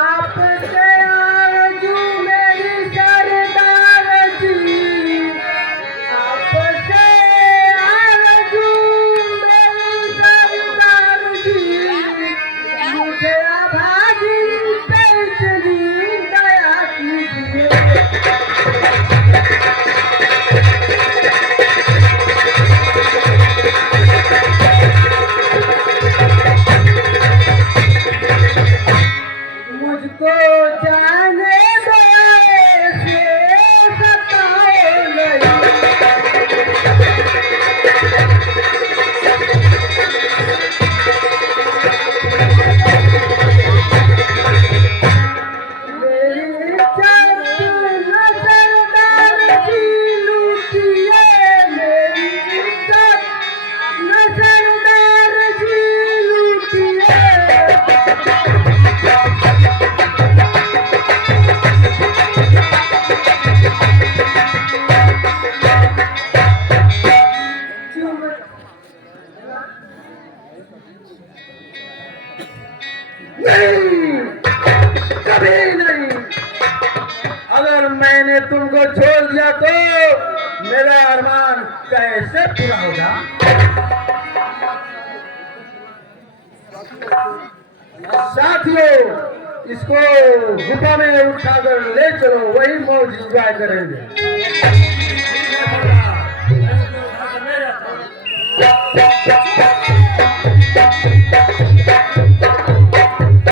आपसे आरज़ू मेरी सरदार जी, आपसे आरज़ू मेरी सरदार जी, मुझे अभागी पे इतनी दया कीजिए। मुझको जाने दो ऐसे सताओ नहीं। मेरी इज्जत न सरदार की लूटिए, मेरी इज्जत न सरदार की लूटिए। नहीं, कभी नहीं। अगर मैंने तुमको छोड़ दिया तो मेरा अरमान कैसे पूरा होगा? साथियों, इसको गुफा में उठाकर ले चलो, वही मौज एंजॉय करेंगे।